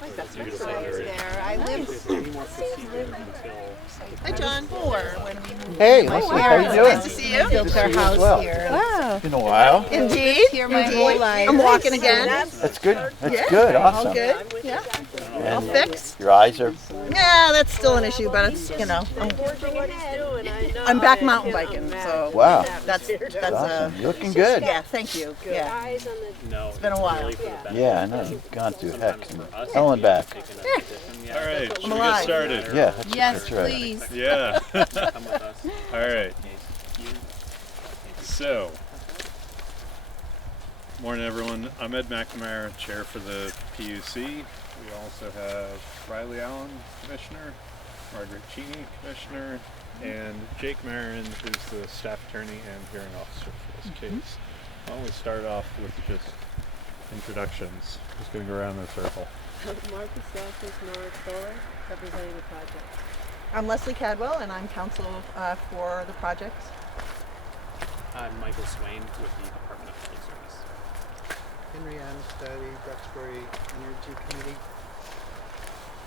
My best friend Beautiful lives area. there. I lived Hi, John. when we moved. Hey, My Leslie, how you parents doing? Nice to see you. built our you as house well. here. Wow. Been a while. Indeed. Here my whole life. I'm walking again. That's good. That's good. Awesome. All good. Yeah. All And fixed. your eyes are. Yeah, that's still an issue, but it's, I'm back mountain biking, so Wow. that's Awesome. You're looking good. yeah, thank you. Yeah. No, It's been a while. Yeah, I know. You've gone through heck and hell and back. all right, should we alive. get started? Yeah, Yes, that's right. please. Yeah. All right. So, morning everyone. I'm Ed McNamara, chair for the PUC. We also have Riley Allen, commissioner, Margaret Cheney, commissioner, and Jake Marin, who's the staff attorney and hearing officer for this case. Why don't we start off with just introductions? Just going to go around in a circle. Martha Stafford, Nora Solar, representing the project. I'm Leslie Cadwell, and I'm counsel for the project. I'm Michael Swain with the Department of Public Service. Henry Anstadi, Duxbury Energy Committee.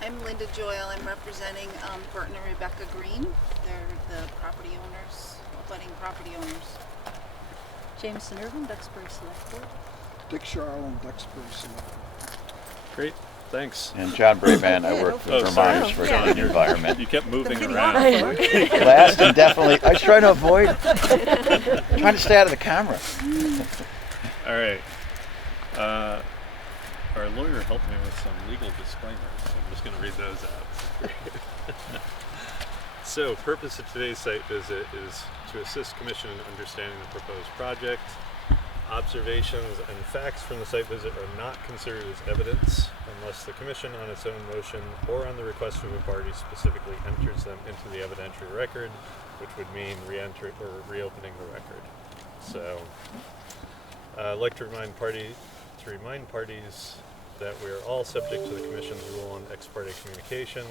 I'm Linda Joyle. I'm representing Burton and Rebecca Green. They're the property owners, budding property owners. Jameson Irvin, Duxbury Select Board. Dick Charlin, Duxbury Select. Great, thanks. And John Brayman, I work Oh, for sorry. Vermonters for the environment. You kept moving city around. Last and definitely, I was trying to avoid, trying to stay out of the camera. All right. Our lawyer helped me with some legal disclaimers, so I'm just going to read those out. So, purpose of today's site visit is to assist Commission in understanding the proposed project. Observations and facts from the site visit are not considered as evidence unless the Commission on its own motion or on the request of a party specifically enters them into the evidentiary record, which would mean reopening the record. So, I'd like to remind parties that we are all subject to the Commission's rule on ex parte communication.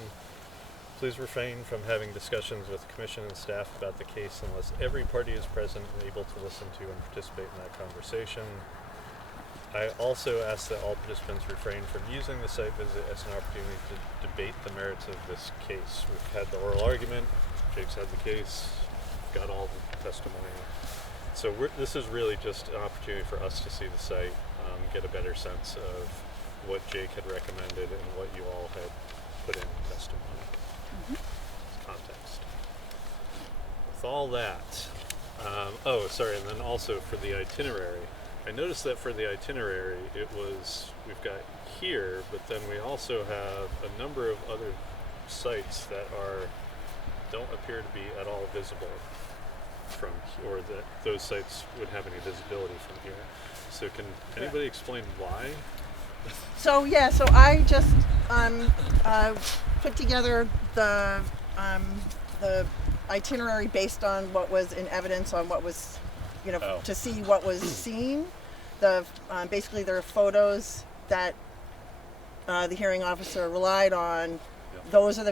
Please refrain from having discussions with the Commission and staff about the case unless every party is present and able to listen to and participate in that conversation. I also ask that all participants refrain from using the site visit as an opportunity to debate the merits of this case. We've had the oral argument, Jake's had the case, got all the testimony. So this is really just an opportunity for us to see the site, get a better sense of what Jake had recommended and what you all had put in testimony. Context. With all that, and then also for the itinerary, I noticed that for the itinerary we've got here, but then we also have a number of other sites that don't appear to be at all visible from, or that those sites would have any visibility from here. So can anybody explain why? So I just put together the itinerary based on what was in evidence, on what was, to see what was seen. Basically there are photos that the hearing officer relied on. Yep. Those are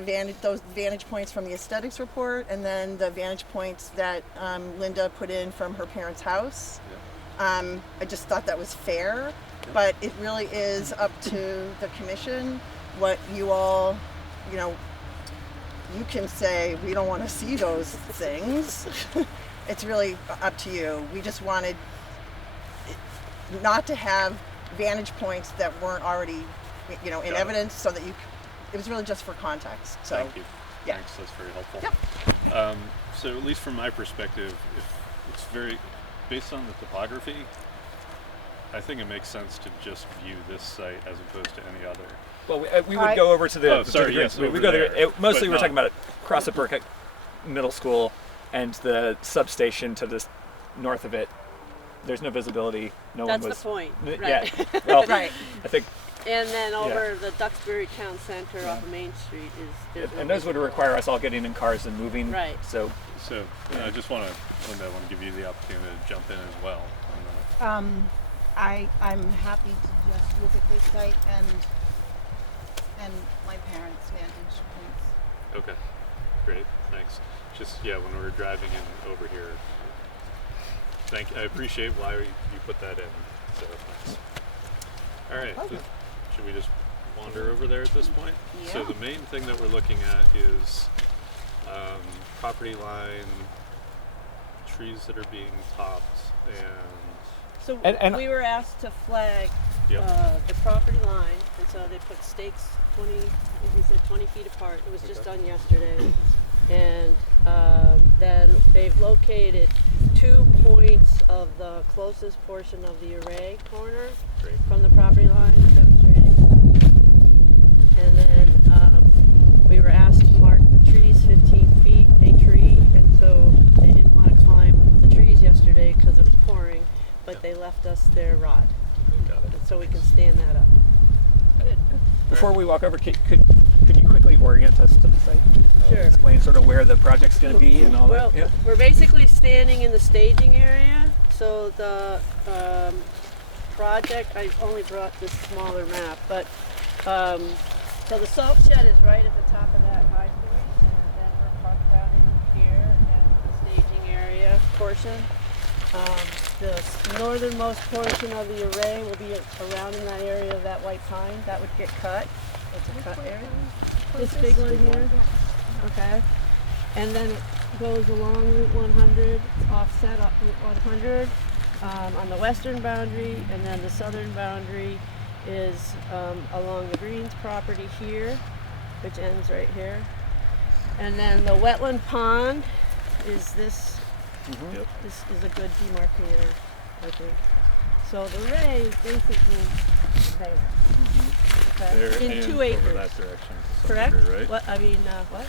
those vantage points from the aesthetics report, and then the vantage points that Linda put in from her parents' house. Yep. I just thought that was fair, but it really is up to the Commission what you all, you can say we don't want to see those things. It's really up to you. We just wanted not to have vantage points that weren't already, in evidence, so that it was really just for context. So, Thank you. Yeah. Thanks, that's very helpful. Yep. So at least from my perspective, if it's very based on the topography, I think it makes sense to just view this site as opposed to any other. Well, we would go over to the. Oh, sorry, yes, we over go there. there. Mostly, But we're talking about across the Burkett Middle School and the substation to the north of it. There's no visibility. No That's one was. the point. Right. Yeah. Well, Right. I think. And then over the Duxbury Town Center off of Main Street is. And those would require us all getting in cars and moving. Right. So. I just want to give you the opportunity to jump in as well. I'm happy to just look at this site and my parents' vantage points. Okay, great, thanks. Just, when we were driving in over here, I appreciate why you put that in, so thanks. All right, should we just wander over there at this point. So Yeah. the main thing that we're looking at is property line, trees that are being topped, and So And- we were asked to flag Yep. the property line, and so they put stakes 20, I think we said 20 feet apart. It was just Okay. done yesterday. And then they've located 2 points of the closest portion of the array corner great. from the property line, demonstrating. And then we were asked to mark the trees 15 feet a tree, and so they didn't want to climb the trees yesterday because it was pouring, but they left us their rod, Got it. so we can stand that up. Before we walk over, could you quickly orient us to the site? Sure. Explain sort of where the project's going to be and all Well, that. Yeah. we're basically standing in the staging area. So the project, I only brought this smaller map, but so the salt shed is right at the top of that high point, and then we're parked down in here and the staging area portion. The northernmost portion of the array will be around in that area of that white pine. That would get cut. It's a cut area. This big one here. Okay. And then it goes along Route 100, offset up Route 100 on the western boundary, and then the southern boundary is along the Greens property here, which ends right here. And then the wetland pond is this. Yep. This is a good demarcator, I think. So the array is basically there. Okay. There In and 2 over acres. that direction. to some Correct? degree, right? What? I mean, what?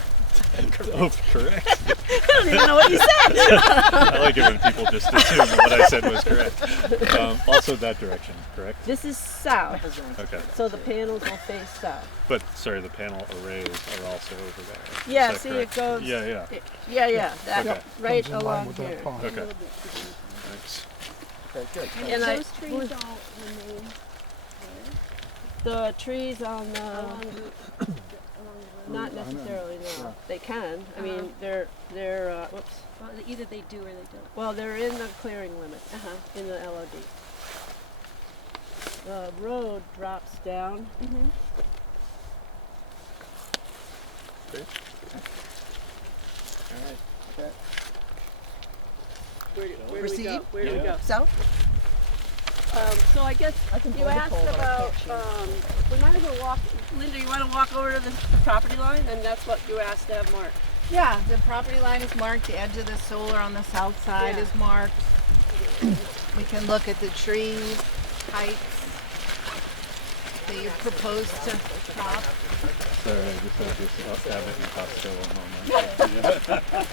Oh, correct. I don't even know what you said. I like it when people just assume that what I said was correct. Also that direction, correct? This is south, Okay. so the panels will face south. But sorry, the panel arrays are also over there. Is Yeah, that see, correct? it goes. Yeah. Yeah, that Okay. right Comes in line along with that here. pond. Okay. Thanks. Okay, good. And Those trees all remain. the trees on the not necessarily no. They can. I mean, they're whoops. Well, either they do or they don't. Well, they're in the clearing limits in the LOD. The road drops down. Great. All right. Okay. Where do we Proceed? go? Where do we go? South? So I guess I can you pull the asked pole, but I about, can't we might as well walk, Linda, you want to walk over to the property line? And that's what you asked to have marked. Yeah, the property line is marked, the edge of the solar on the south side Yeah. is marked. We can look at the tree heights that you propose to top. Sorry, I just had this Abbott and Costello moment.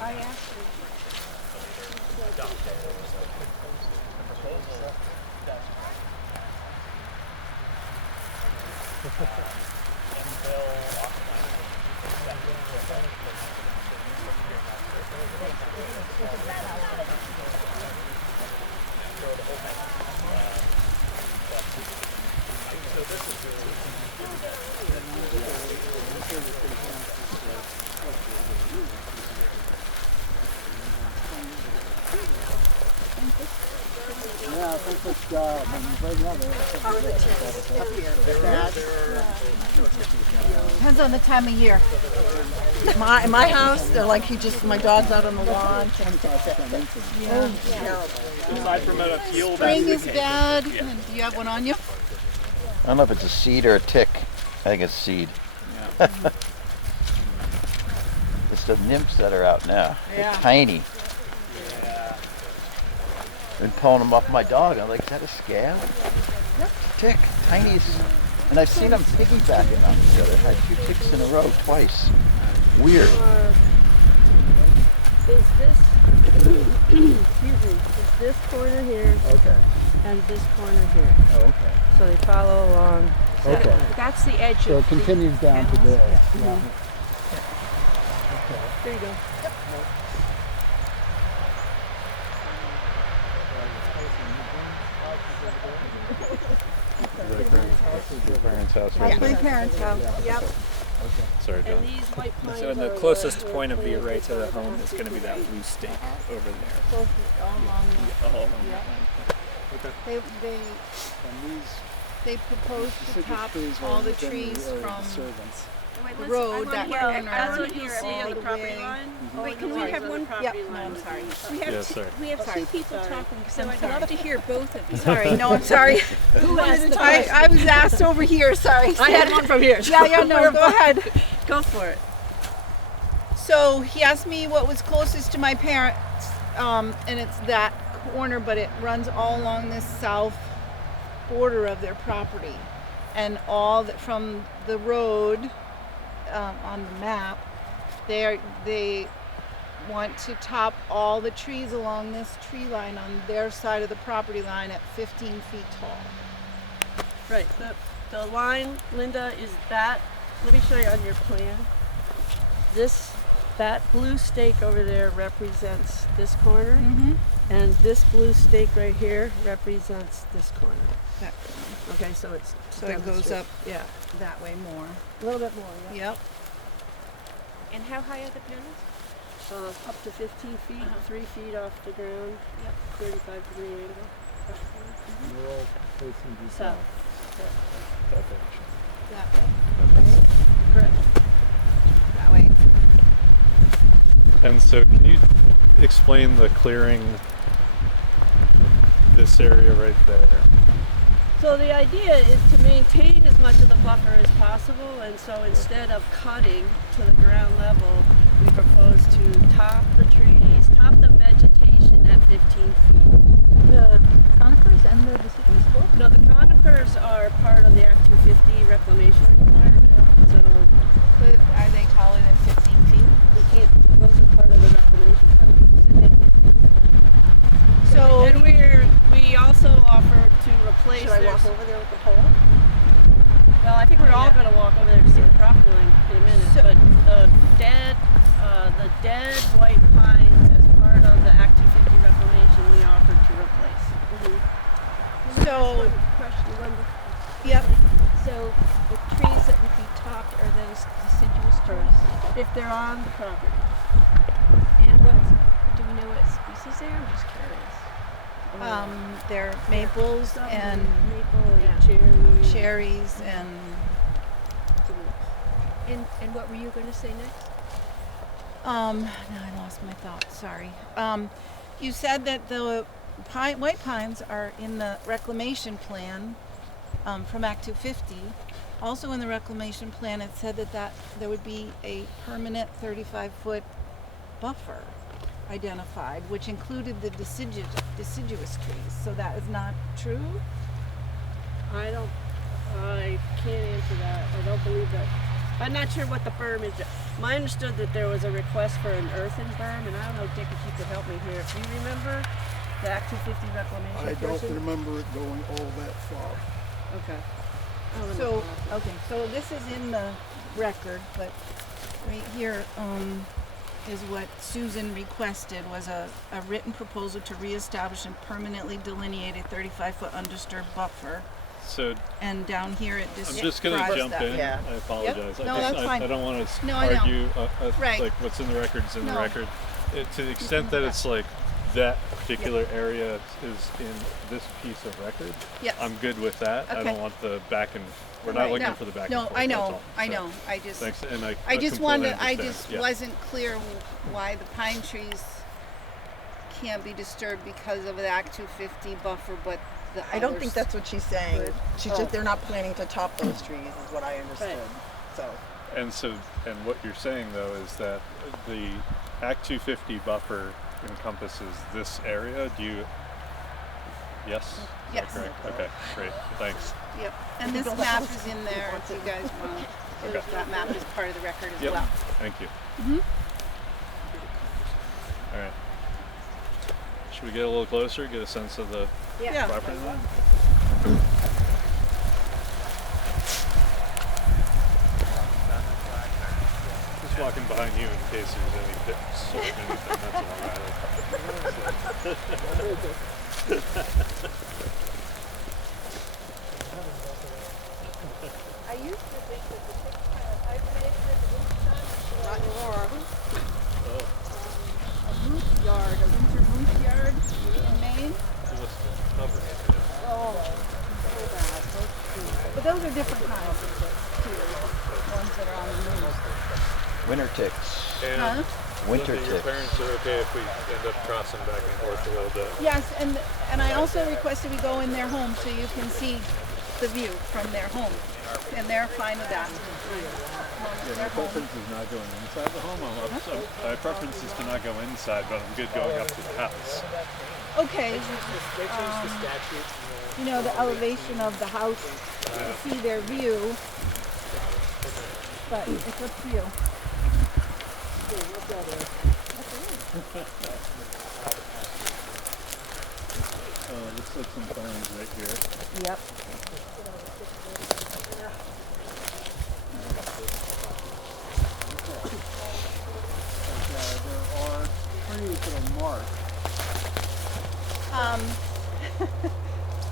I asked her. Yeah, I think it's, right now Depends on the time of year. My house, they're like my dog's out on the lawn. Aside from a field. Spring is bad. And do you have one on you? I don't know if it's a seed or a tick. I think it's seed. It's the nymphs that are out now. They're tiny. Been pulling them off my dog. I'm like, is that a scab? Yep. Tick. Tiny. And I've seen them piggybacking on each other. I had 2 ticks in a row twice. Weird. Is this, excuse me, is this corner here Okay. and this corner here. Oh, okay. So they follow along. Okay. That's the edge So of it continues down to there. Yeah. There you go. Your parents' house That's right my there. parents' house. Yep. Sorry, John. And these white pines So the are closest the point of the array plants to the that home are is going to be that blue stake over there. Both all along the, All along yeah. that line. They proposed to top all the trees from Wait, the let's- road, I that wanna hear- corner. That's I what you'll wanna see hear on all the the property way. line. Wait, can we have one? Yep, no, I'm sorry. We have Yes, two, sir. we have two people Sorry. talking, so I'm I'd sorry. love to hear both of you. Sorry, no, I'm sorry. Who asked the I was asked over here, sorry. I had one from here. Yeah, no, go ahead. Go for it. So he asked me what was closest to my parents, and it's that corner, but it runs all along this south border of their property, and all that from the road on the map, they want to top all the trees along this tree line on their side of the property line at 15 feet tall. Right. The line, Linda, is that. Let me show you on your plan. That blue stake over there represents this corner, and this blue stake right here represents this corner. That, Okay, so it's so it goes up Yeah, that way more. a little bit more. Yeah. Yep. And how high are the panels? Up to 15 feet, 3 feet off the ground. Yep. 35-degree angle. We're all facing due South. That way. Correct. That way. And so, can you explain the clearing this area right there? So the idea is to maintain as much of the buffer as possible, and so instead of cutting to the ground level, we propose to top the trees, top the vegetation at 15 feet. The conifers and the deciduous both? No, the conifers are part of the Act 250 reclamation requirement, so But are they taller than 15 feet? we can't, those are part of the reclamation. So, And we also offered to replace Should I their walk over there with the pole? Well, I think we're all going to walk over there to see the property line in a minute. But the dead white pines, as part of the Act 250 reclamation, we offered to replace. So, One question, yep. so the trees that would be topped are those deciduous trees? If they're on the property. And do we know what species they are? I'm just curious. They're maples and Maple Yeah. and cherry. cherries and And what were you going to say next? now I lost my thought. Sorry. You said that the white pines are in the reclamation plan from Act 250. Also in the reclamation plan, it said that there would be a permanent 35-foot buffer identified, which included the deciduous trees. So that is not true? I can't answer that. I don't believe that. I'm not sure what the berm is. I understood that there was a request for an earthen berm, and I don't know, Dick, if you could help me here. If you remember the Act 250 reclamation I don't portion? remember it going all that far. Okay. So, okay, so this is in the record, but right here is what Susan requested, was a written proposal to reestablish and permanently delineate a 35-foot undisturbed buffer. So, And down here it I'm just going to describes jump that. in. Yeah. I apologize. No, I that's fine. I don't want to No, I know. argue Right. like what's in the record is in the No. record. To the extent that it's like that particular area is in this piece of record, Yes. I'm good with that. I Okay. don't want the back and we're not Right. looking No. for the back No, and forth. I that's know, all. I So, know. I just Thanks, and I just completely wanted, I understand. just Yeah. wasn't clear why the pine trees can't be disturbed because of the Act 250 buffer, but the I don't others think that's what she's saying. could. She's Oh. just, they're not planning to top those trees is what I understood. So, And what you're saying though is that the Act 250 buffer encompasses this area. Do you? Yes. Is that Yes. correct? Okay. Great. Thanks. Yep, and this map is in there if you guys want. Okay. That map is part of the record as Yep. well. Thank you. Mhm. All right. Should we get a little closer? Get a sense of the Yeah. property line? Just walking behind you in case there's any pits or anything. That's all, I used to think that the Not anymore. A moose yard, a winter moose yard in Maine. It must have been covered. Oh, so bad. But those are different kinds too. Ones that are on the news. Winter ticks. And Huh? Winter your ticks. parents are okay if we end up crossing back and forth a little bit. Yes, and I also requested we go in their home so you can see the view from their home, and they're fine with that. Yeah, my preference is not going inside the home. My preference is to not go inside, but I'm good going up to the house. Okay. You know, the elevation of the house to see their view, but it's up to you. Looks like some phones right here. Yep. There are trees that are marked.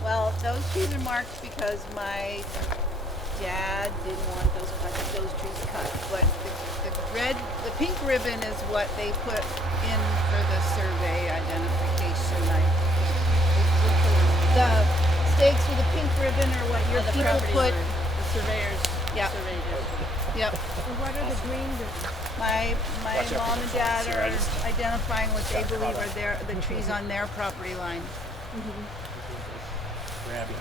Well, those trees are marked because my dad didn't want those trees cut. But the pink ribbon is what they put in for the survey identification. The stakes with the pink ribbon are what your The people property put. owner, the surveyors. Yep. Surveyed it. Yep. And what are the green ribbons? My Watch out mom for and the dad flies here. I are just identifying what they got believe caught are the trees on their property line. Grab it.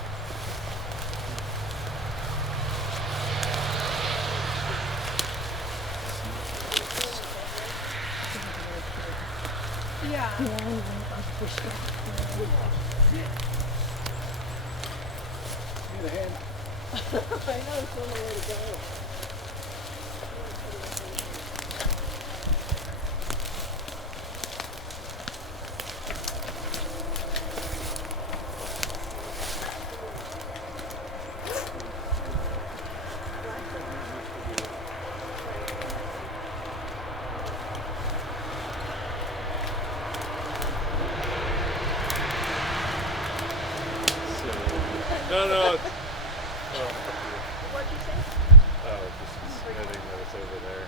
Yeah. I know it's on the way to go. No. What'd you say? Oh, just noting that it's over there.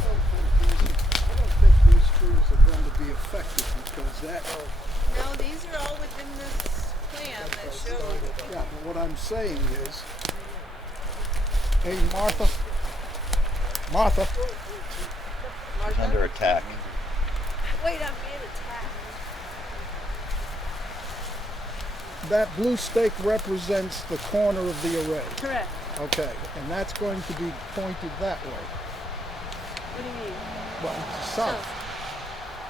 I don't think these trees are going to be affected because that, No, these are all within this plan that shows. yeah, but what I'm saying is, hey, Martha, Under attack. Wait, I'm being attacked. that blue stake represents the corner of the array. Correct. Okay, and that's going to be pointed that way. What do you mean? Well, south,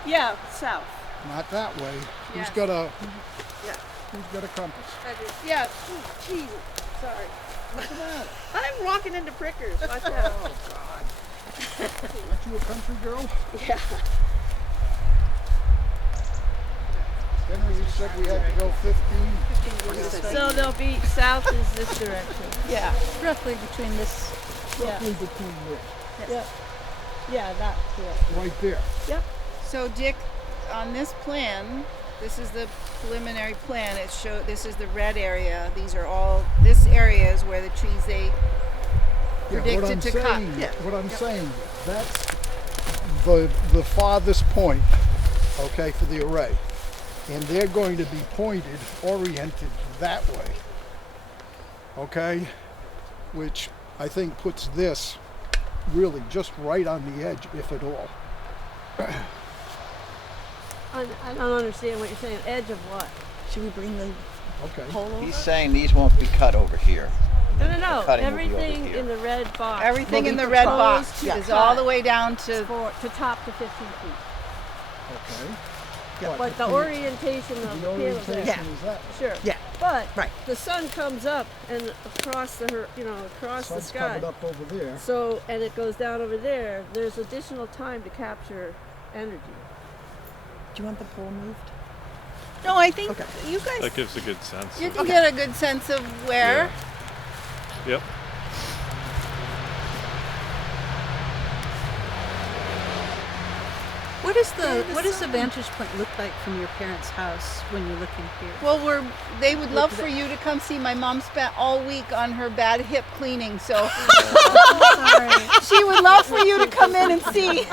Yeah, south. not that way. Yes. Who's got a, Yeah. who's got a compass? Yeah. Jeez. Sorry. What's the matter? I'm walking into prickers. Watch out. Oh, God. Aren't you a country girl? Yeah. Henry, you said we had to go 15? So they'll be south is this direction. Yeah, roughly between this. Roughly between there, Yeah. Yeah, that's correct. right there. Yep. So Dick, on this plan, this is the preliminary plan. This is the red area. These are all, this area is where the trees they Yeah, predicted what I'm to saying, cut. Yeah. what I'm saying, that's the farthest point, okay, for the array. And they're going to be pointed, oriented that way. Okay? Which I think puts this really just right on the edge, if at all. I don't understand what you're saying. Edge of what? Should we bring the Okay. pole over? He's saying these won't be cut over here. No. cutting will be over Everything here. in the red box. Everything will in be the red proposed box to is cut all the way down to. to top to 15 feet. Okay. But the orientation of The the panels there. orientation is that way. Sure. Yeah. But Right. the sun comes up and across the across the Sun's sky. coming up over there. So and it goes down over there. There's additional time to capture energy. Do you want the pole moved? No, I think Okay. you guys, That gives a good sense. you of- can get a good sense of where. Yeah. Yep. What does the vantage point look like from your parents' house when you're looking here? Well, they would love for you to come see. My mom spent all week on her bad hip cleaning, so Sorry. she would love for you to come in and see.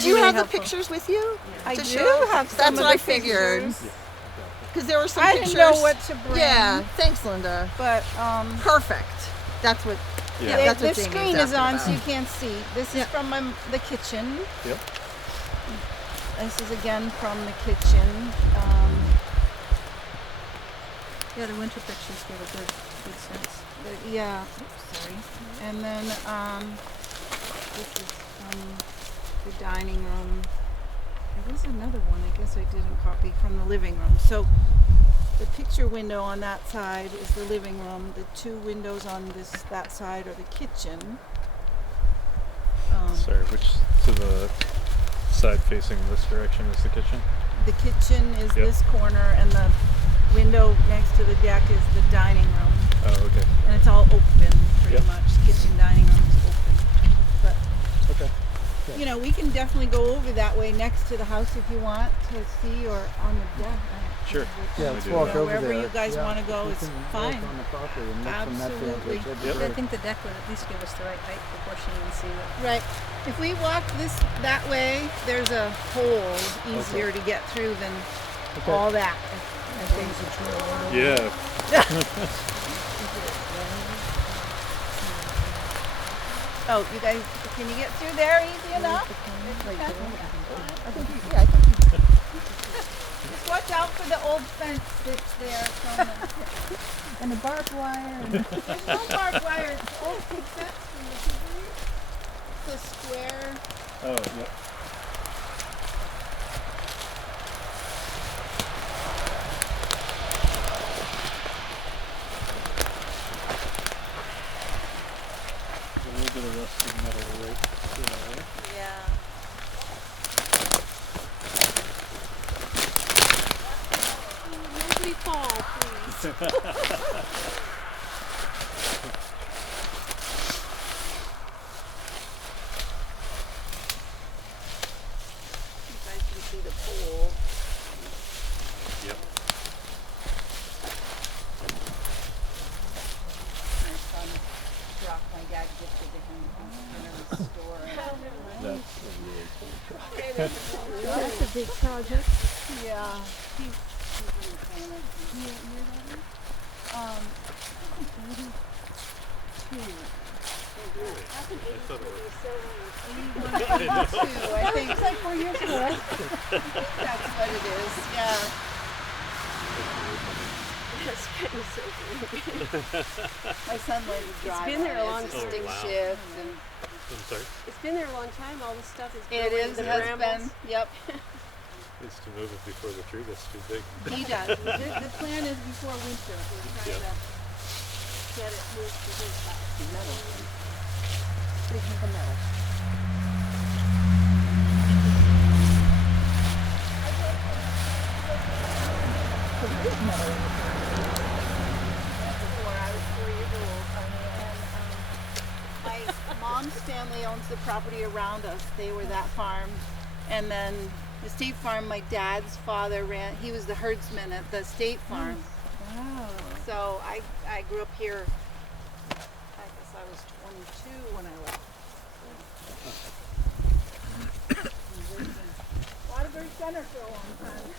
Do you have the pictures with you? I to do show? have some That's of what I the figured. pictures. Because there were some I pictures. didn't know what to bring. Yeah, thanks, Linda. But Perfect. That's what. Yeah. That's what this Jamie screen was is on, asking so you about. can't see. This is from the kitchen. Yep. This is again from the kitchen. Yeah, the winter pictures give a good sense. Yeah. Oops, sorry. And then this is from the dining room. There was another one. I guess I didn't copy from the living room. So the picture window on that side is the living room. The two windows on that side are the kitchen. Sorry, so the side facing this direction is the kitchen? The kitchen is Yep. this corner, and the window next to the deck is the dining room. Oh, okay. And it's all open, pretty Yep. much. Kitchen, dining room is open. But, Okay. you know, we can definitely go over that way next to the house if you want to see, or on the deck. Sure. Yeah, We let's do walk that. over Wherever there. you guys Yeah, wanna go we is can walk fine. on the property and look from that Absolutely. vantage. That'd be Yep. I great. think the deck would at least give us the right height proportion and see what. Right. If we walk that way, there's a hole easier to get through than all that. I think. Yeah. Oh, you guys, can you get through there easy enough? Just watch out for the old fence that's there from And the barbed wire. there's no barbed wire, it's old big fence from the Duxbury. It's a square. Oh, yep. A little bit of rusted metal right there. Yeah. Nobody fall, please. You guys can see the pool. Yep. My son rock my dad gifted to him in the store. That's a really cool truck. That's a big project. Yeah. He's really famous. Um, 82. I thought it was. 82, I think. It's like 4 years ago, right? That's what it is, yeah. My son learned to drive. been there a on it. long It's a time. stick Oh, wow. shift, and I'm sorry. It's been there a long time. All this stuff is it growing, is, the it has brambles. been, yep. Needs to move it before the tree gets too big. He does. The plan is before winter. We're trying Yep. to get it moved to his house. Metal. Big hunk of metal. Before I was 4 years old. My mom's family owns the property around us. They were that farm. And then the state farm, my dad's father ran, he was the herdsman at the state farm. Wow. So I grew up here, I guess I was 22 when I left. Waterbury Center for a long time.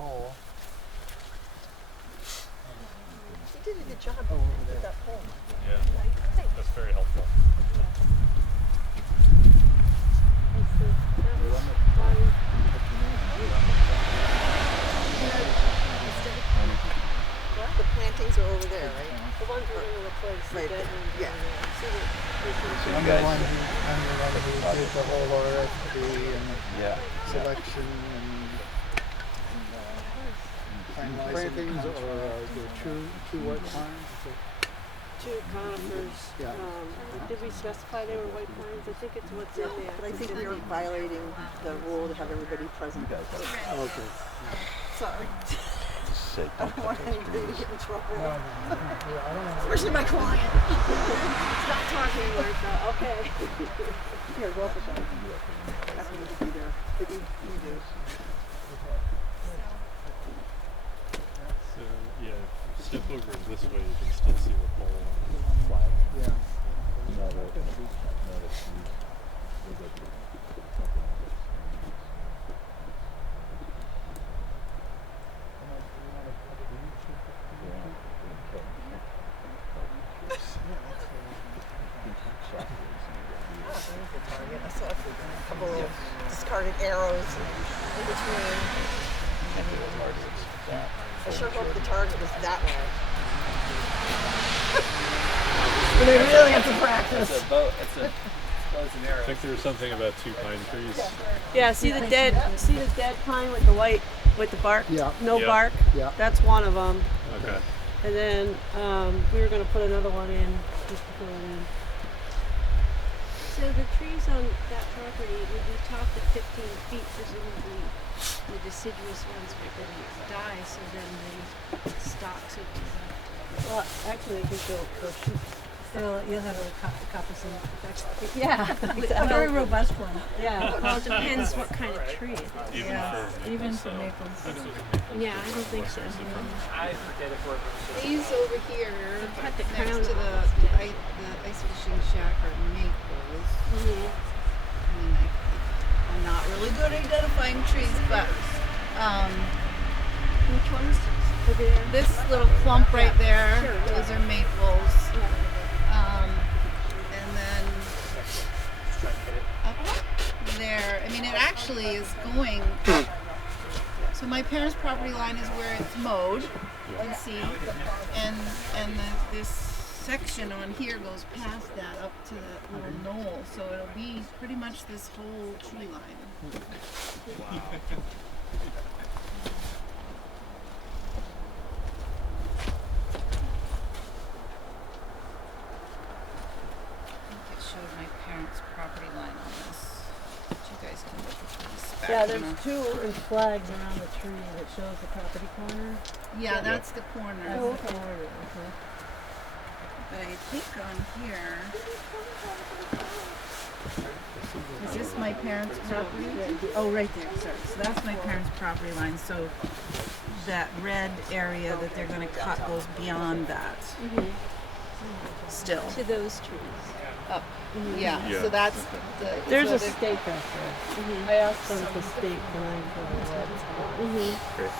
Oh, You did a good job with that pole. Yeah. That's very helpful. The plantings are over there, right? The ones we're going to replace. the Right dead there, ones yeah. over there. See the- I'm the one who did the whole RFP and Yeah. selection and finalizing. Plantings or the two wet farms. two conifers. Yeah. Did we specify they were white pines? I think it's what's in there. But I think we were violating the rule to have everybody present. Okay. Sorry. Say, I don't want anybody to get in trouble. Yeah, I don't know. Especially my client. Stop talking, Martha. Okay. Here, go up with that. Ask me to be there. But you do. So, yeah, if you step over this way, you can still see the pole flag. Yeah. I saw a couple of discarded arrows in between. I sure hope the target was that way. We really have to practice. It's a bow. It's a bows and I arrows. think there was something about 2 pine trees. Yeah, see the dead pine with the white, with the bark? Yeah. No Yeah. bark? Yeah. That's one of them. Okay. And then we were going to put another one in, just to fill it in. So the trees on that property would be topped at 15 feet, presumably the deciduous ones are going to die, so then the stalks would be left. Well, actually, I think they'll shoot. You'll have a coppice in effect. Yeah, A very robust one. yeah. Well, it depends what kind of tree it is. Even for Even for maples. Yeah, I don't think so. I forget if we're. These over here, Cut the next crown to the off. ice fishing shack are maples. Mhm. I mean, I'm not really good at identifying trees, but Which ones are there? this little clump right there, Sure, yeah. those are maples. Yeah. And then up there, I mean, it actually is going up. So my parents' property line is where it's mowed, you see, and this section on here goes past that up to that little knoll, so it'll be pretty much this whole tree line. I think it showed my parents' property line on this. But you guys can look at this back. Yeah, on there's the- two orange flags around the tree that shows the property corner. Yeah, that's the corner. Oh, okay. Okay. But I think on here. Is this my parents' property? Oh, right there, sorry. So that's my parents' property line. So that red area that they're gonna cut goes beyond that. Still. To those trees. Up. Yeah, Yeah. so that's the. There's so a the- stake out there. I asked them to stake the line for the Great.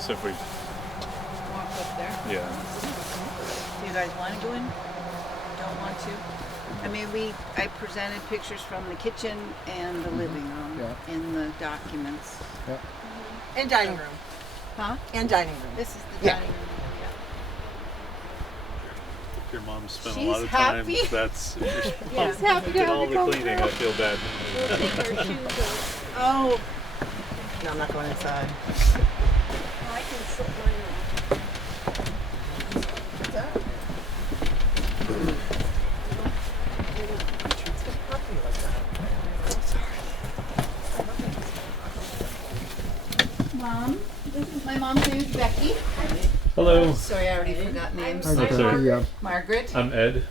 So if we, Walk up there. yeah. Do you guys want to go in? Don't want to? I mean, I presented pictures from the kitchen and the living room Yeah. in the documents. And dining room. Huh? And dining room. This is the Yeah. dining room. If your mom spent a She's lot of time, happy. that's, if your Yeah. mom She's happy to did have all you the come cleaning, through. I feel bad. We'll take our shoes off. Oh, No, I'm not going inside. I can slip mine off. Mom. This is my mom's name is Becky. Hello. Sorry, I already forgot names. That's all right. Yeah. Margaret. I'm Ed.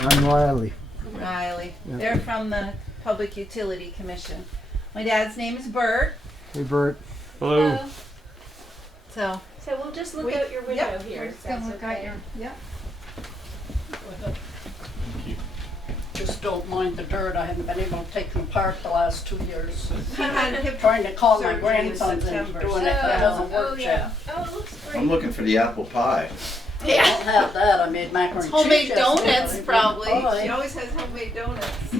I'm Riley. Riley. They're from the Public Utility Commission. My dad's name is Bert. Hey, Bert. Hello. So So we'll just look we- out your window yep, here. We're if just gonna that's look okay. out your. Yep. Just don't mind the dirt. I haven't been able to take them apart the last 2 years. He had hip Trying to call my surgery in grandsons and September. doing it, but it doesn't Oh, work yeah. yet. Oh, it looks great. I'm looking for the apple pie. I don't have that. I made macaroni and Homemade cheese donuts, yesterday. probably. Pie. She always has homemade donuts.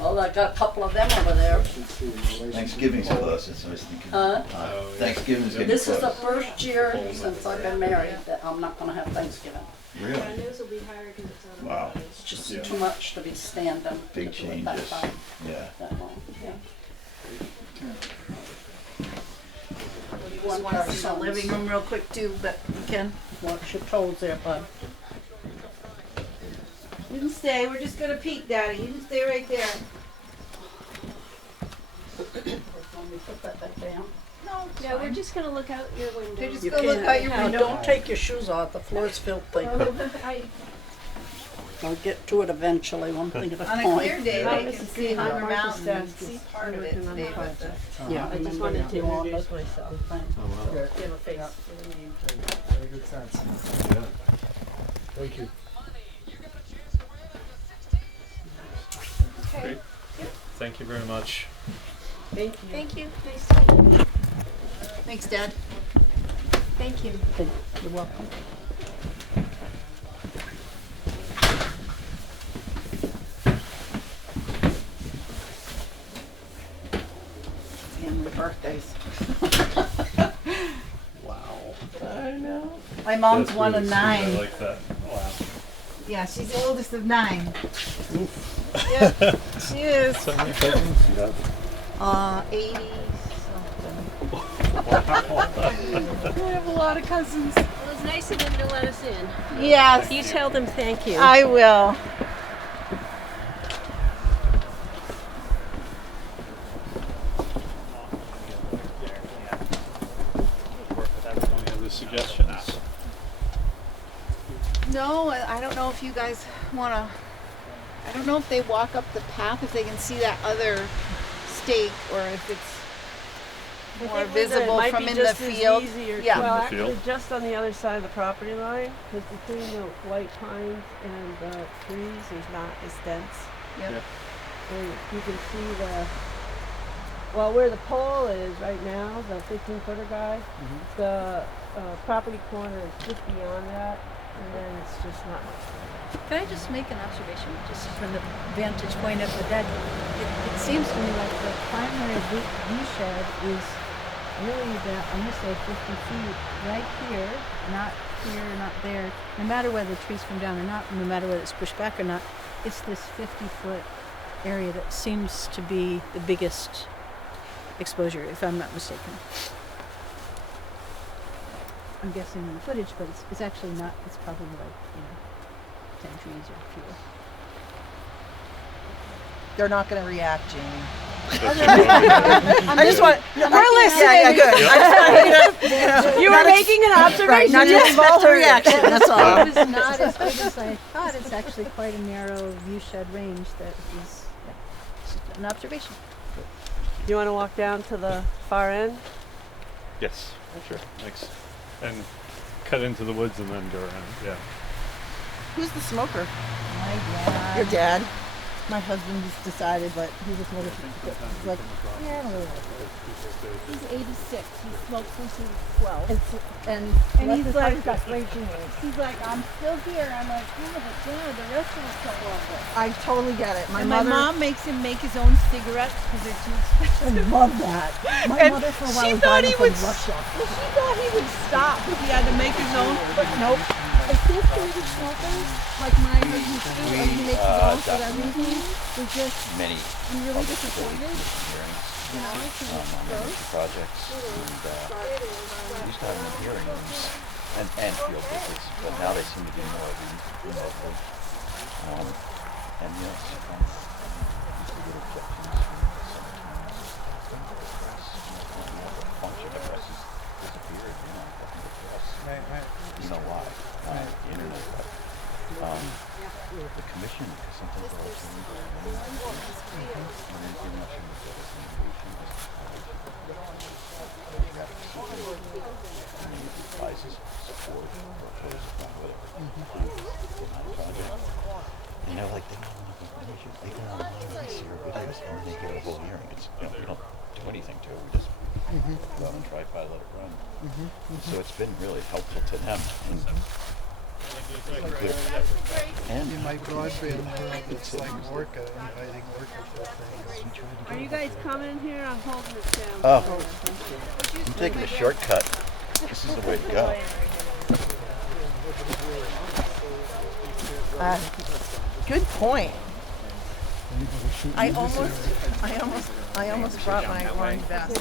Well, I got a couple of them over there. Thanksgiving's close, that's what I was thinking. Huh? Thanksgiving's getting This is the close. first year since I've been married that I'm not going to have Thanksgiving. Really? Our nose will be higher because it's on Wow. the It's just too much to be standing. Big to do it that changes. time, Yeah. that long. Yeah. You just want to see the living room real quick too, but you can. Watch your toes there, bud. can stay. We're just gonna peek, Daddy. You can stay right there. Want me to put that back down? No, it's Yeah, we're fine. just gonna look out your window. They're just You gonna look can't- out your Now, window. don't take your shoes off, the floor's filthy. I'll get to it eventually, one thing at a On a time. clear day, Hi, they Mrs. can see Green. Hunter Martha Mountain and Stansky. see part of I'm it working on today, the but project. Yeah, I just remember wanted that. to You want introduce this? myself. Thanks. Give a face to the name. Very good sense. Thank you. Great. Thank you very much. Thank you. Thank you. Nice to meet you. Thanks, Dad. Thank you. You're welcome. Family birthdays. Wow. I know. My mom's That's one really of sweet. I 9. like that. Wow. Yeah, she's the oldest of 9. Yeah, she is. So many cousins? Yeah. 80 something. I have a lot of cousins. Well, it's nice of him to let us in. Yes, You tell them thank you. I will. Any other suggestions? No, I don't know if you guys want to. I don't know if they walk up the path, if they can see that other stake, or if it's more visible from in the field. Yeah. Well, In the actually, field? just on the other side of the property line, because between the white pines and the trees is not as dense. Yep. Yeah. And you can see well, where the pole is right now, the 15-footer guy, the property corner is just beyond that, and then it's just not much. Can I just make an observation, just from the vantage point of the dead? It seems to me like the primary view shed is really that, I'm going to say 50 feet right here, not here, not there. No matter whether the trees come down or not, no matter whether it's pushed back or not, it's this 50-foot area that seems to be the biggest exposure, if I'm not mistaken. I'm guessing in the footage, but it's actually not. It's probably like 10 trees or fewer. They're not going to react, Jamie. I just want. We're listening. Yeah, good. I just wanted to, You were making an observation. right, not to expect a reaction, that's all. It was not as big as I thought. It's actually quite a narrow view shed range that is just an observation. You want to walk down to the far end? Yes. Sure. Thanks. And cut into the woods and then go around. Yeah. Who's the smoker? My dad. Your dad. My husband just decided, but he just wanted to. He's like, yeah, I don't really like it. He's 86. He smoked since he was 12. And And he's like, got great genes. He's like, I'm still here. I'm like, yeah, but Dad, the rest of us don't love it. I totally get it. My And mother. my mom makes him make his own cigarettes because they're too expensive. I love that. My And mother for a while she was thought driving he from would. Russia. Well, she thought he would stop if he had to make his own, but nope. I think maybe smokers, like my husband too, and he makes his own for that reason, was just Many really disappointed. hearings You know, because on it's energy gross. projects, and we used to have them in hearing rooms and field visits, but now they seem to be more remotely. And yes, used to get objections from some of the press. A bunch of the press has disappeared, nothing but press. You know why? The internet. But, the commission, because sometimes they'll also need to information advises, support, or oppose, whatever. Project. And they're like, they don't want to information. They don't want to see your videos, and then they get a whole hearing. It's, we don't do anything to it. We just go on and tripod, let it run. So it's been really helpful to them. And In my broadband world, it's like Orca inviting Orca for things. Are you guys coming here? I'm holding it down. Oh, I'm taking a shortcut. This is the way to go. Good point. I almost brought my orange vest.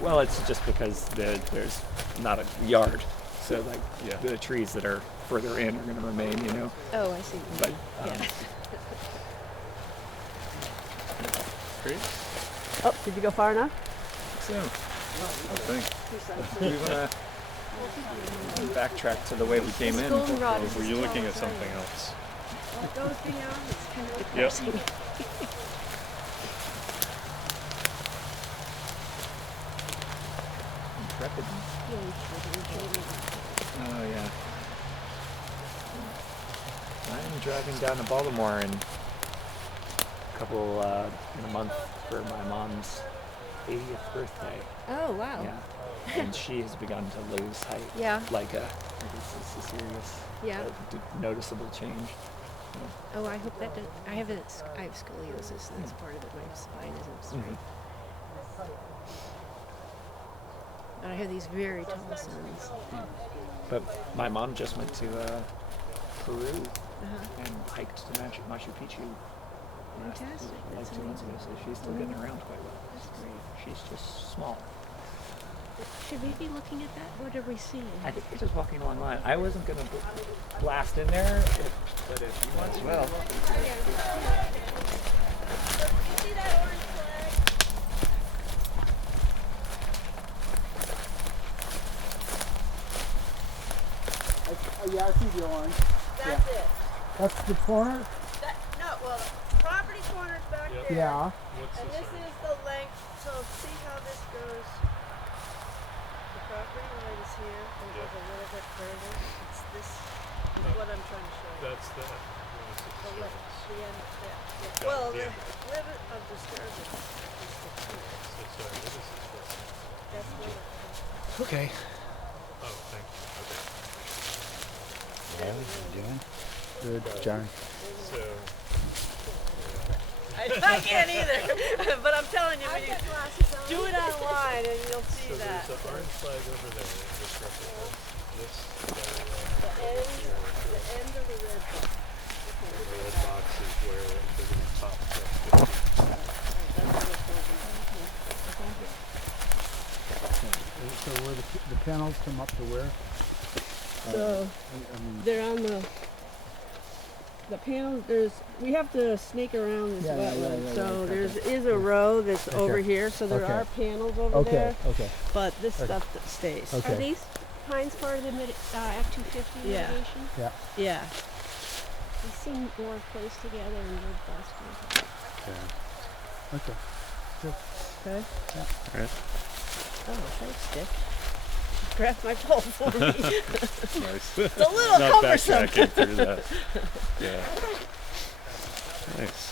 Well, it's just because there's not a yard. So like the trees that are further in are going to remain, you know. Oh, I see. But Yeah. Great. Oh, did you go far enough? so Thanks. do we want to backtrack to the way we came in? Goldenrod Or is were as you tall looking as at I something am. else? Those thing out, it's kind of Yep. depressing. Intrepid. Oh yeah. I'm driving down to Baltimore in a month for my mom's 80th birthday. Oh, wow. Yeah. And she has begun to lose height. Yeah. Like it's a serious, Yeah. noticeable change. Oh, I hope that doesn't. I have scoliosis, and that's part of it. My spine isn't straight. And I have these very tall sons. But my mom just went to Peru Uh-huh. and hiked to Machu Picchu Fantastic. like That's 2 months ago, amazing. so she's still getting around quite well. That's great. She's just small. Should we be looking at that? What are we seeing? I think we're just walking along the line. I wasn't going to blast in there, but if you want to. Well. Yeah, I see the orange. That's it. That's the corner? Well, property corner's back there. Yeah. And this is the length, so see how this goes. The property line is here, and it goes a little bit further. It's this is what I'm trying to show you. That's the The length, the end, yeah. Well, the limit of disturbance is the here. That's where it Okay. Oh, thank you. Okay. Yeah, how you doing? Good, John. So, I can't either, but I'm telling you, when you do it online, and you'll see so that. there's an orange flag over there. This represents this The end of the red box. the red box is where they're going to top the 50. So where the panels come up to where? So they're on the panels. We have to snake around this wetland. So is a row that's over here. So there are panels over there. Okay. But this stuff that stays. Okay. Are these pines part of the Act 250 Yeah. mitigation? Yeah. Yeah. They seem more close together and robust. Okay. Okay. All right. Oh, thanks, Dick. Grab my pole for me. Nice. It's a little Not cumbersome. backtracking through that. Yeah. Nice.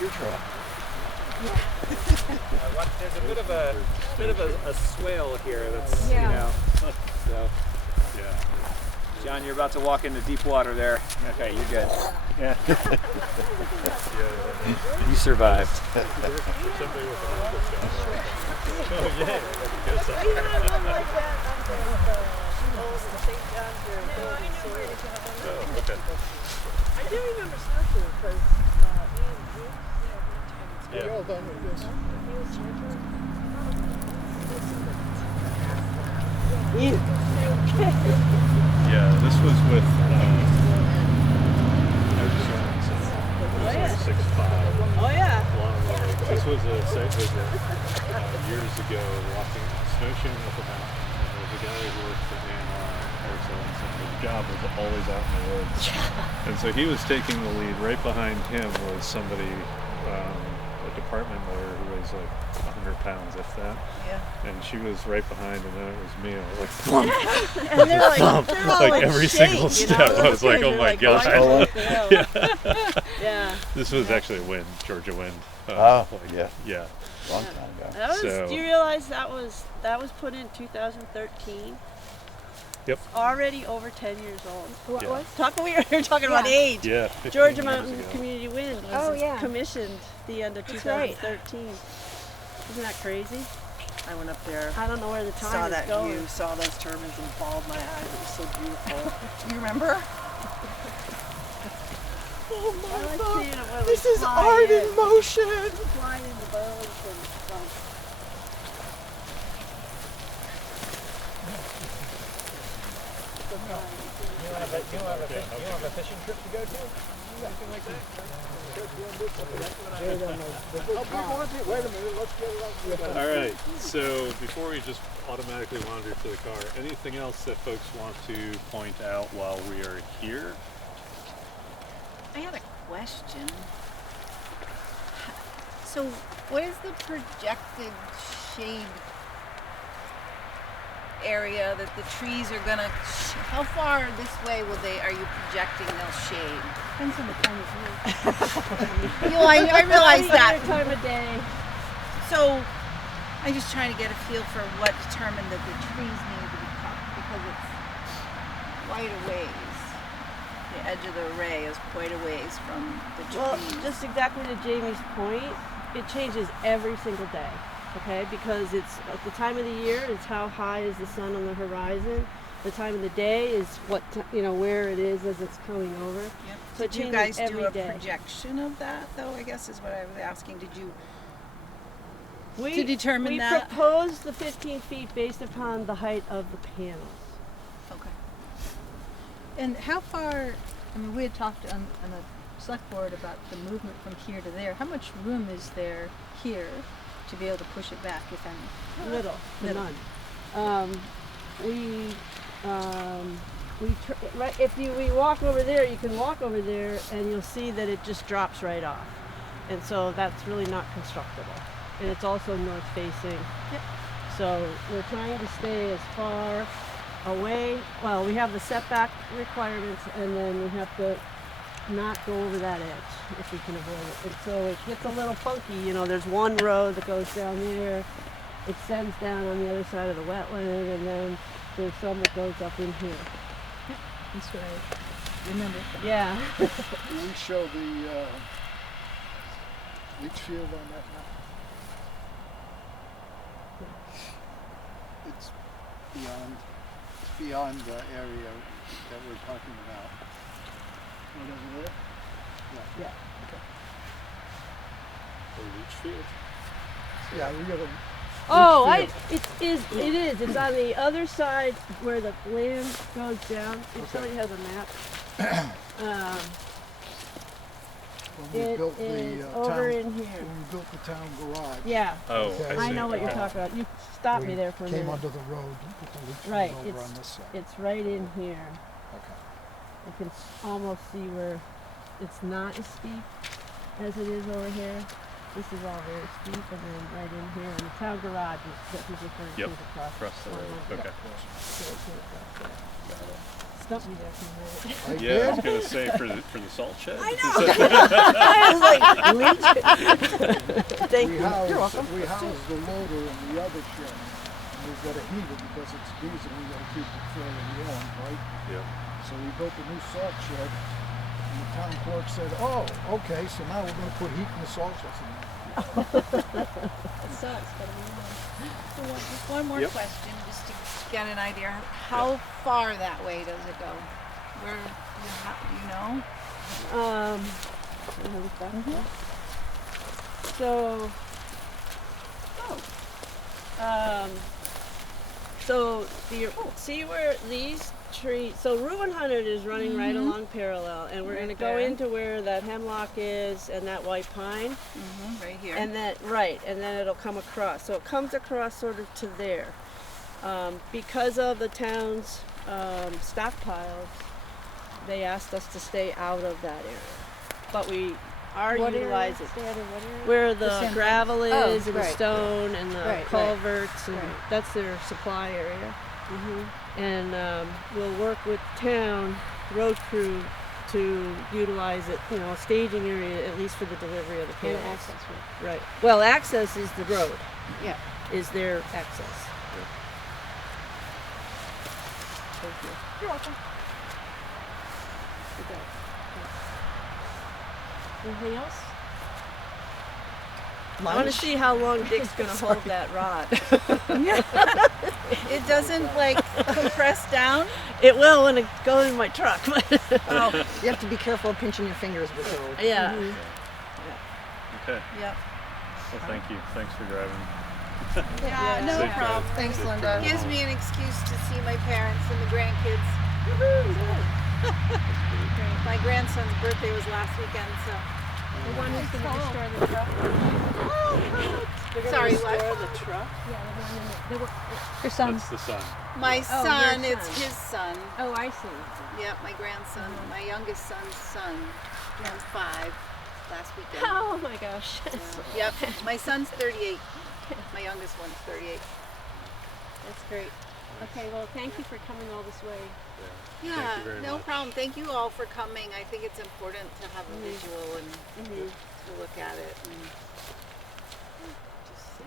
Your truck. There's a bit of a swale here that's, you know. So, Yeah. John, you're about to walk into deep water there. Okay, you're good. Yeah. You survived. Somebody with an Uncle Scott. Oh, yeah. Guess You know, I love like that. I'm from the old St. John's here. Oh, okay. I do remember snorkeling because Yeah. You're all done with this. Yeah, this was with This was 6'5". Oh yeah. Long legs. This was a site visit years ago, walking, snowshoeing up a mountain. And there was a guy who worked for ANR, Air Science, and his job was always out in the woods. And so he was taking the lead. Right behind him was somebody, a department lawyer who was like 100 pounds, if that. Yeah. And she was right behind, and then it was me. I was like, thump, And they're like, they're all like every shape, single you step. know? I was like, oh They're my like, gosh. "Why?" Yeah. This was actually a wind, Georgia wind. Oh, yeah, Yeah. long time ago. That was. So- Do you realize that was put in 2013? Yep. Already over 10 years old. What Yeah. was? We were talking about Yeah. age. Yeah. 15 Georgia years Mountain ago. Community Wind was Oh, yeah. commissioned the end of That's right. 2013. Isn't that crazy? I went up there, I don't know where the time saw is that going. view, saw those turbines and bawled my eyes. It was so beautiful. Do you remember? Oh I my like God. seeing it when This we is fly art in. in motion. Flying in the boats and stuff. All right. So before we just automatically wander to the car, anything else that folks want to point out while we are here? I had a question. So, what is the projected shade area that the trees are gonna? How far this way are you projecting they'll shade? Depends on the time of year. I realize that. Time of day. So, I'm just trying to get a feel for what determined that the trees need to be cut because it's quite a ways. The edge of the array is quite a ways from the trees. Well, just exactly to Jamie's point, it changes every single day, okay? Because it's at the time of the year, it's how high is the sun on the horizon. The time of the day is where it is as it's coming over. Yep. So it Did you changes guys do every a day. projection of that, though? I guess is what I was asking. Did you? We, to determine we that? proposed the 15 feet based upon the height of the panels. Okay. And how far, I mean, we had talked on the select board about the movement from here to there. How much room is there here to be able to push it back, if any? Little to Little. none. If we walk over there, you can walk over there and you'll see that it just drops right off. And so that's really not constructible. And it's also north facing. Yep. So we're trying to stay as far away. Well, we have the setback requirements and then we have to not go over that edge if we can avoid it. And so it gets a little funky. There's one road that goes down there. It sends down on the other side of the wetland, and then there's some that goes up in here. That's what I remember. Yeah. Do we show the leach field on that map? It's beyond the area that we're talking about. Right over there? Yeah. The leach field? Yeah, we got a Oh, leach field. it is. It's on the other side where the land goes down. If Okay. somebody has a map. When we It built is the over town, in here. when we built the town garage. Yeah. Oh, Okay. I see. know what you're Okay. talking about. You stopped me we there for a came minute. under the road and put the leach field Right. over on this side. It's right in here. Okay. You can almost see where it's not as steep as it is over here. This is all very steep, and then right in here, and the town garage is that he's referring Yep, to is across the road. Okay. Stumped me there for a minute. I Yeah, I was did. gonna say for the salt shed. I know. I was like, thank We you. You're house, welcome. we house the loader in the other shed. And we've got a heater because it's diesel, we gotta keep it fairly warm, right? Yeah. So we built a new salt shed, and the town clerk said, oh, okay, so now we're gonna put heat in the salt shed. Just one more Yep. question, just to get an idea. How far that way does it go? Where do you know? So, so see where these trees, so Route 100 is running right along parallel, and we're Right going to go there. into where that hemlock is and that white pine, Right here. and then it'll come across. So it comes across sort of to there. Because of the town's stockpiles, they asked us to stay out of that area, but we are What area? utilizing Stay out of what area? where the sand gravel is Oh, and the right. stone and the Right, right. culverts, and Right. that's their supply area. And we'll work with town road crew to utilize it, you know, a staging area at least for the delivery of the And panels. access road. Right. Well, access is the road. Yeah. Is their access. Thank you. You're welcome. You bet. Anything else? I want to Lunch? see how long Dick's going to hold that rod. It doesn't like compress down. It will when it goes in my truck. Oh, you have to be careful of pinching your fingers with those. Yeah. Okay. Yep. Well, thank you. Thanks for driving. Yeah, no Safe problem. drive. Thanks, Safe Linda. drive Gives home. me an excuse to see my parents and the grandkids. My grandson's birthday was last weekend, so. The one who's going to restore the truck. Sorry, what? Restore the truck? Yeah, the one in the your son. That's the sun. My Oh, your son, it's son. his son. Oh, I see. Yep, my grandson, my youngest son's son. Turned 5 last weekend. Oh my gosh. Yep, my son's 38. My youngest one's 38. That's great. Okay, well, thank you for coming all this way. Yeah, you very no much. problem. Thank you all for coming. I think it's important to have a visual and to look at it and just see.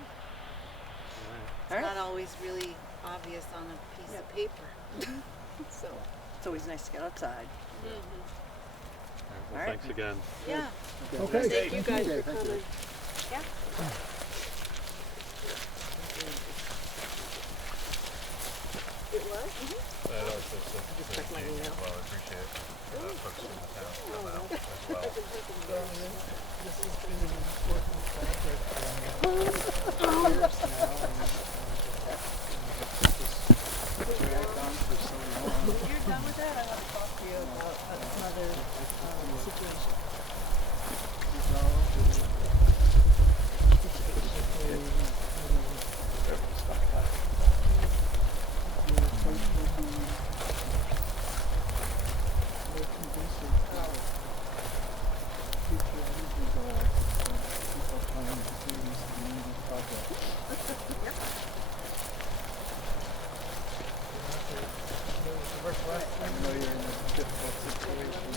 It's not always really obvious on a piece of paper. So, It's always nice to get outside. Well, thanks again. yeah. Okay. Thank you guys for coming. Yeah. It was? That also said thank you as well. I appreciate folks from the town coming out as well. This has been an important project for years now, and dragged on for so long. When you're done with that, I want to talk to you about another situation. I know you're in a difficult situation.